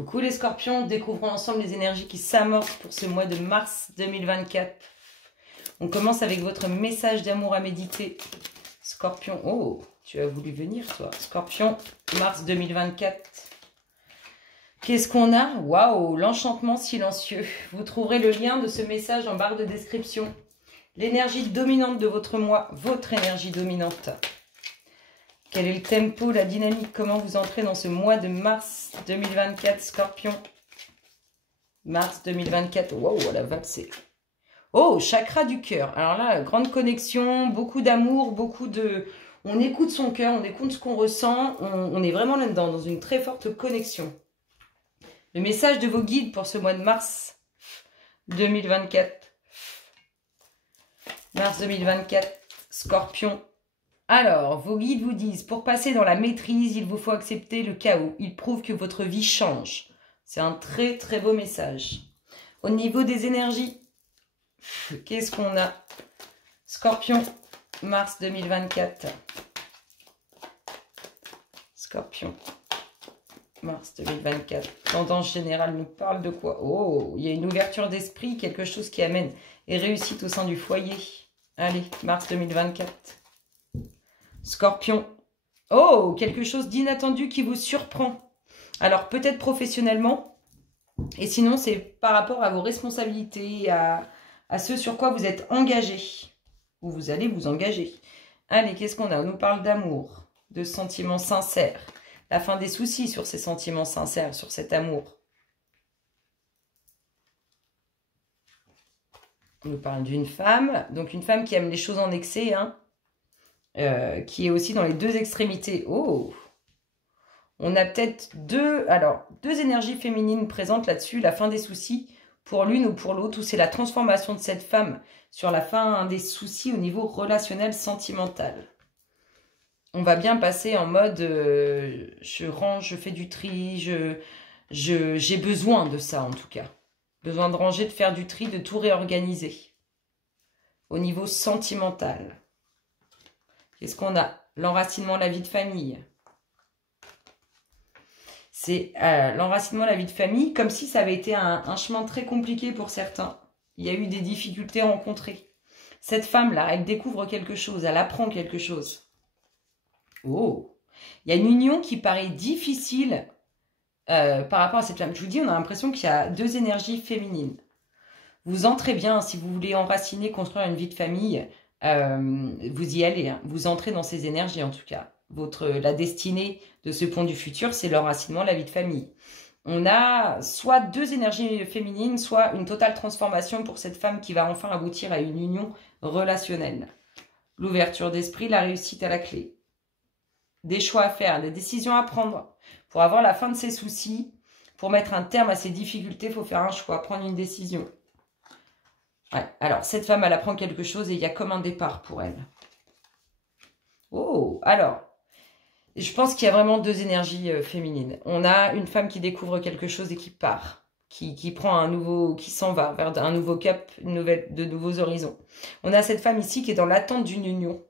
Coucou les scorpions, découvrons ensemble les énergies qui s'amorcent pour ce mois de mars 2024. On commence avec votre message d'amour à méditer. Scorpion, oh, tu as voulu venir toi. Scorpion, mars 2024. Qu'est-ce qu'on a? Waouh, l'enchantement silencieux. Vous trouverez le lien de ce message en barre de description. L'énergie dominante de votre mois, votre énergie dominante. Quel est le tempo, la dynamique? Comment vous entrez dans ce mois de mars 2024, Scorpion? Mars 2024. Wow, la valsée. Oh, chakra du cœur. Alors là, grande connexion, beaucoup d'amour, beaucoup de... On écoute son cœur, on écoute ce qu'on ressent. On est vraiment là-dedans, dans une très forte connexion. Le message de vos guides pour ce mois de mars 2024. Mars 2024, Scorpion. Alors, vos guides vous disent, pour passer dans la maîtrise, il vous faut accepter le chaos. Il prouve que votre vie change. C'est un très très beau message. Au niveau des énergies, qu'est-ce qu'on a? Scorpion, mars 2024. Scorpion, mars 2024. Tendance générale nous parle de quoi? Oh, il y a une ouverture d'esprit, quelque chose qui amène et réussite au sein du foyer. Allez, mars 2024. Scorpion. Oh, quelque chose d'inattendu qui vous surprend. Alors, peut-être professionnellement. Et sinon, c'est par rapport à vos responsabilités, à ce sur quoi vous êtes engagé. Ou vous allez vous engager. Allez, qu'est-ce qu'on a? On nous parle d'amour, de sentiments sincères. La fin des soucis sur ces sentiments sincères, sur cet amour. On nous parle d'une femme. Donc, une femme qui aime les choses en excès, hein. Qui est aussi dans les deux extrémités. Oh, on a peut-être deux énergies féminines présentes là-dessus. La fin des soucis pour l'une ou pour l'autre, ou c'est la transformation de cette femme sur la fin des soucis au niveau relationnel, sentimental. On va bien passer en mode je range, je fais du tri, j'ai besoin de ça en tout cas. Besoin de ranger, de faire du tri, de tout réorganiser. Au niveau sentimental. Qu'est-ce qu'on a? L'enracinement, la vie de famille. C'est l'enracinement, la vie de famille, comme si ça avait été un chemin très compliqué pour certains. Il y a eu des difficultés rencontrées. Cette femme-là, elle découvre quelque chose, elle apprend quelque chose. Oh, il y a une union qui paraît difficile par rapport à cette femme. Je vous dis, on a l'impression qu'il y a deux énergies féminines. Vous entrez bien, si vous voulez enraciner, construire une vie de famille... vous y allez, hein. Vous entrez dans ces énergies en tout cas. La destinée de ce pont du futur, c'est l'enracinement, la vie de famille. On a soit deux énergies féminines, soit une totale transformation pour cette femme qui va enfin aboutir à une union relationnelle. L'ouverture d'esprit, la réussite à la clé. Des choix à faire, des décisions à prendre. Pour avoir la fin de ses soucis, pour mettre un terme à ses difficultés, il faut faire un choix, prendre une décision. Ouais. Alors, cette femme, elle apprend quelque chose et il y a comme un départ pour elle. Oh, alors, je pense qu'il y a vraiment deux énergies féminines. On a une femme qui découvre quelque chose et qui part, qui prend un nouveau, qui s'en va vers un nouveau cap, de nouveaux horizons. On a cette femme ici qui est dans l'attente d'une union.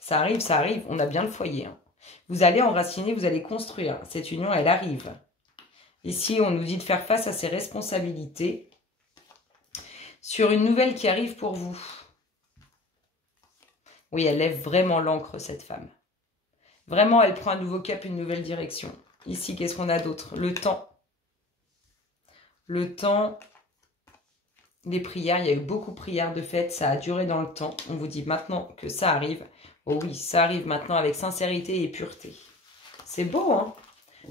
Ça arrive, on a bien le foyer. Hein. Vous allez enraciner, vous allez construire. Cette union, elle arrive. Ici, on nous dit de faire face à ses responsabilités. Sur une nouvelle qui arrive pour vous. Oui, elle lève vraiment l'ancre, cette femme. Vraiment, elle prend un nouveau cap, une nouvelle direction. Ici, qu'est-ce qu'on a d'autre? Le temps. Le temps, les prières. Il y a eu beaucoup de prières de fête. Ça a duré dans le temps. On vous dit maintenant que ça arrive. Oh oui, ça arrive maintenant avec sincérité et pureté. C'est beau, hein?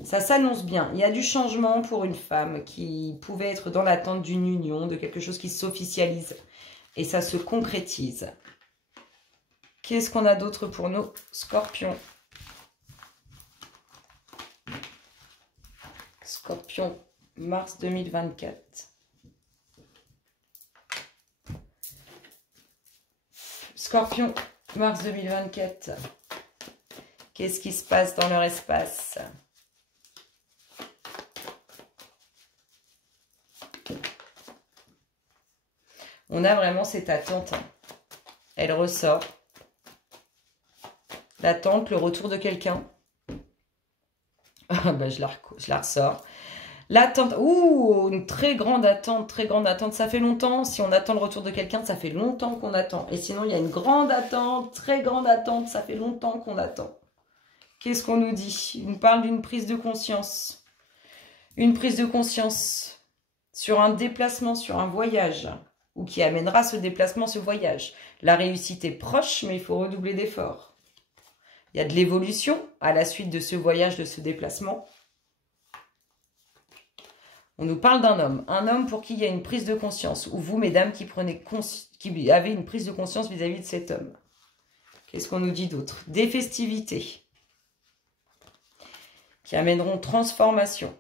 Ça s'annonce bien. Il y a du changement pour une femme qui pouvait être dans l'attente d'une union, de quelque chose qui s'officialise. Et ça se concrétise. Qu'est-ce qu'on a d'autre pour nos scorpions? Scorpion, mars 2024. Scorpion, mars 2024. Qu'est-ce qui se passe dans leur espace? On a vraiment cette attente. Elle ressort. L'attente, le retour de quelqu'un. Bah, je la ressors. L'attente, ouh, une très grande attente, très grande attente. Ça fait longtemps, si on attend le retour de quelqu'un, ça fait longtemps qu'on attend. Et sinon, il y a une grande attente, très grande attente, ça fait longtemps qu'on attend. Qu'est-ce qu'on nous dit? Il nous parle d'une prise de conscience. Une prise de conscience sur un déplacement, sur un voyage, ou qui amènera ce déplacement, ce voyage. La réussite est proche, mais il faut redoubler d'efforts. Il y a de l'évolution à la suite de ce voyage, de ce déplacement. On nous parle d'un homme. Un homme pour qui il y a une prise de conscience. Ou vous, mesdames, qui avez une prise de conscience vis-à-vis de cet homme. Qu'est-ce qu'on nous dit d'autre? Des festivités qui amèneront transformation.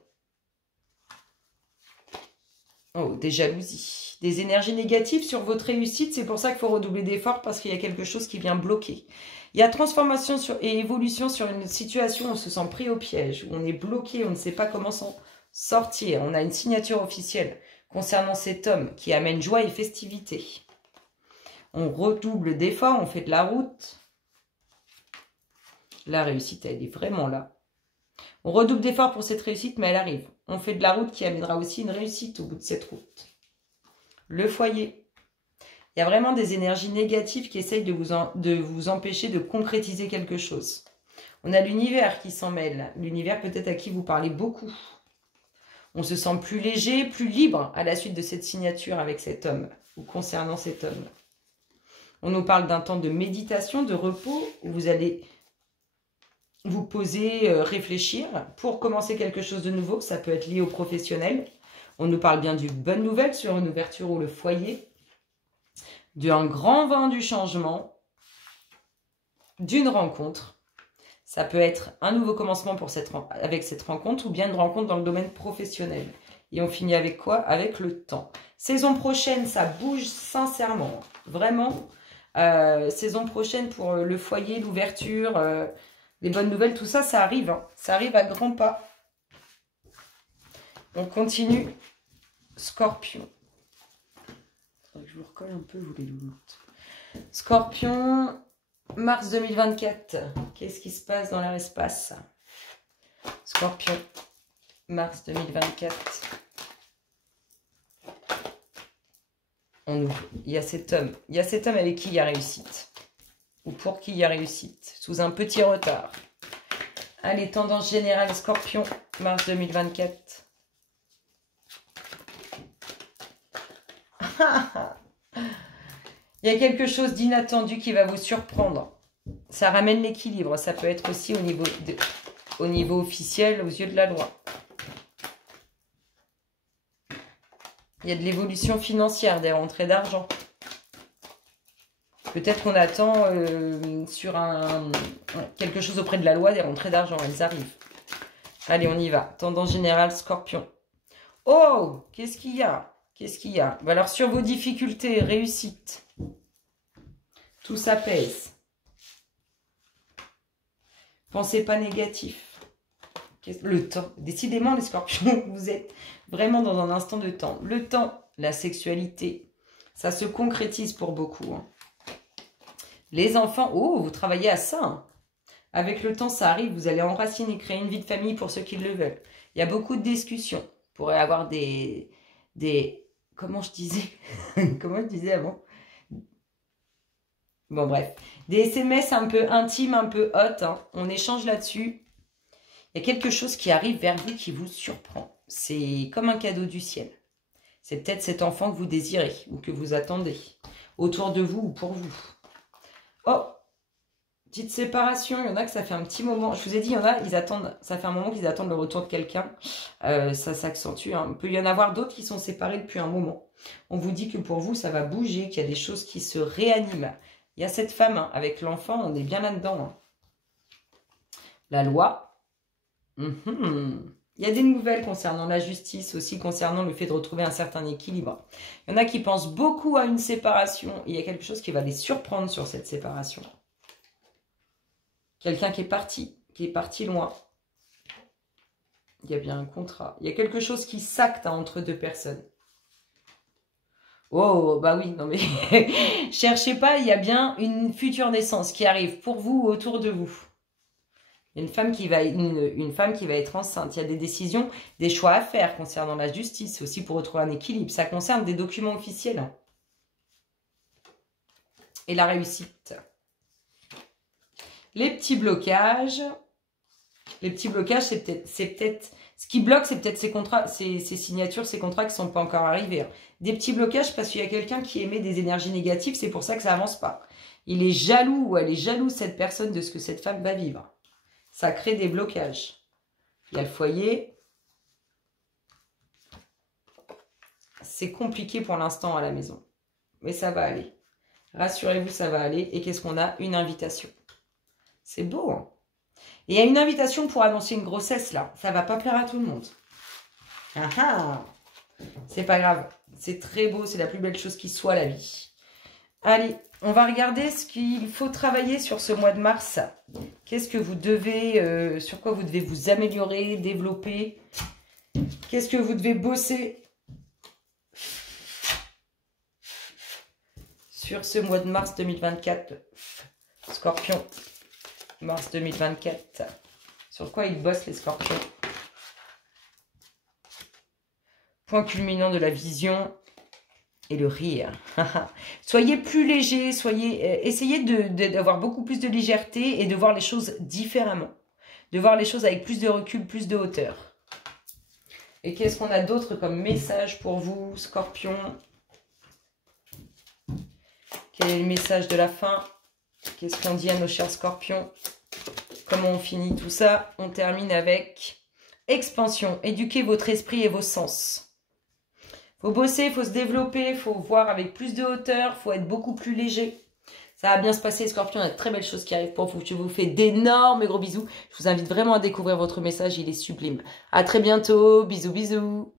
Oh, des jalousies. Des énergies négatives sur votre réussite. C'est pour ça qu'il faut redoubler d'efforts parce qu'il y a quelque chose qui vient bloquer. Il y a transformation et évolution sur une situation où on se sent pris au piège, où on est bloqué, on ne sait pas comment s'en sortir. On a une signature officielle concernant cet homme qui amène joie et festivité. On redouble d'efforts, on fait de la route. La réussite, elle est vraiment là. On redouble d'efforts pour cette réussite, mais elle arrive. On fait de la route qui amènera aussi une réussite au bout de cette route. Le foyer. Il y a vraiment des énergies négatives qui essayent de vous empêcher de concrétiser quelque chose. On a l'univers qui s'en mêle. L'univers peut-être à qui vous parlez beaucoup. On se sent plus léger, plus libre à la suite de cette signature avec cet homme ou concernant cet homme. On nous parle d'un temps de méditation, de repos, où vous allez vous poser, réfléchir pour commencer quelque chose de nouveau. Ça peut être lié au professionnel. On nous parle bien d'une bonne nouvelle sur une ouverture ou le foyer, d'un grand vent du changement, d'une rencontre. Ça peut être un nouveau commencement avec cette rencontre ou bien une rencontre dans le domaine professionnel. Et on finit avec quoi? Avec le temps. Saison prochaine, ça bouge sincèrement. Vraiment. Saison prochaine pour le foyer, l'ouverture, les bonnes nouvelles, tout ça, ça arrive. Hein. Ça arrive à grands pas. On continue. Scorpion. Je vous recolle un peu, vous les louloutes. Scorpion... Mars 2024, qu'est-ce qui se passe dans l'espace? Scorpion, mars 2024. Il y a cet homme. Il y a cet homme avec qui il y a réussite. Ou pour qui il y a réussite. Sous un petit retard. Allez, tendance générale Scorpion, mars 2024. Il y a quelque chose d'inattendu qui va vous surprendre. Ça ramène l'équilibre. Ça peut être aussi au niveau officiel, aux yeux de la loi. Il y a de l'évolution financière, des rentrées d'argent. Peut-être qu'on attend sur quelque chose auprès de la loi, des rentrées d'argent. Elles arrivent. Allez, on y va. Tendance générale, Scorpion. Oh, qu'est-ce qu'il y a? Qu'est-ce qu'il y a? Alors, sur vos difficultés, réussite. Tout s'apaise. Pensez pas négatif. Le temps. Décidément, les scorpions, vous êtes vraiment dans un instant de temps. Le temps, la sexualité, ça se concrétise pour beaucoup. Hein. Les enfants, oh, vous travaillez à ça. Hein. Avec le temps, ça arrive. Vous allez enraciner, créer une vie de famille pour ceux qui le veulent. Il y a beaucoup de discussions. Vous pourrez avoir des comment je disais comment je disais avant. Bon, bref. Des SMS un peu intimes, un peu hot. Hein. On échange là-dessus. Il y a quelque chose qui arrive vers vous qui vous surprend. C'est comme un cadeau du ciel. C'est peut-être cet enfant que vous désirez ou que vous attendez. Autour de vous ou pour vous. Oh, petite séparation. Il y en a que ça fait un petit moment. Je vous ai dit, il y en a, ils attendent. Ça fait un moment qu'ils attendent le retour de quelqu'un. Ça s'accentue. Hein. Il peut y en avoir d'autres qui sont séparés depuis un moment. On vous dit que pour vous, ça va bouger, qu'il y a des choses qui se réaniment. Il y a cette femme, hein, avec l'enfant, on est bien là-dedans. Hein. La loi. Il y a des nouvelles concernant la justice, aussi concernant le fait de retrouver un certain équilibre. Il y en a qui pensent beaucoup à une séparation. Il y a quelque chose qui va les surprendre sur cette séparation. Quelqu'un qui est parti loin. Il y a bien un contrat. Il y a quelque chose qui s'acte entre deux personnes. Oh, bah oui, non mais cherchez pas, il y a bien une future naissance qui arrive pour vous ou autour de vous. Il Il y a une femme qui va être enceinte. Il y a des décisions, des choix à faire concernant la justice, aussi pour retrouver un équilibre. Ça concerne des documents officiels. Et la réussite. Les petits blocages, c'est peut-être ce qui bloque, c'est peut-être ces contrats, ces signatures, ces contrats qui ne sont pas encore arrivés. Hein. Des petits blocages parce qu'il y a quelqu'un qui émet des énergies négatives, c'est pour ça que ça avance pas. Il est jaloux ou elle est jalouse, cette personne, de ce que cette femme va vivre. Ça crée des blocages. Il y a le foyer. C'est compliqué pour l'instant à la maison. Mais ça va aller. Rassurez-vous, ça va aller. Et qu'est-ce qu'on a? Une invitation. C'est beau, hein? Et il y a une invitation pour annoncer une grossesse, là. Ça va pas plaire à tout le monde. Ah ah! C'est pas grave. C'est très beau. C'est la plus belle chose qui soit, la vie. Allez, on va regarder ce qu'il faut travailler sur ce mois de mars. Qu'est-ce que vous devez... sur quoi vous devez vous améliorer, développer? Qu'est-ce que vous devez bosser sur ce mois de mars 2024? Scorpion. Mars 2024. Sur quoi ils bossent, les scorpions? Point culminant de la vision et le rire. Soyez plus léger, essayez d'avoir beaucoup plus de légèreté et de voir les choses différemment. De voir les choses avec plus de recul, plus de hauteur. Et qu'est-ce qu'on a d'autre comme message pour vous, scorpion? Quel est le message de la fin? Qu'est-ce qu'on dit à nos chers scorpions? Comment on finit tout ça? On termine avec expansion. Éduquez votre esprit et vos sens. Faut bosser, faut se développer, faut voir avec plus de hauteur, faut être beaucoup plus léger. Ça va bien se passer, Scorpion, il y a de très belles choses qui arrivent pour vous. Je vous fais d'énormes gros bisous. Je vous invite vraiment à découvrir votre message, il est sublime. À très bientôt, bisous bisous.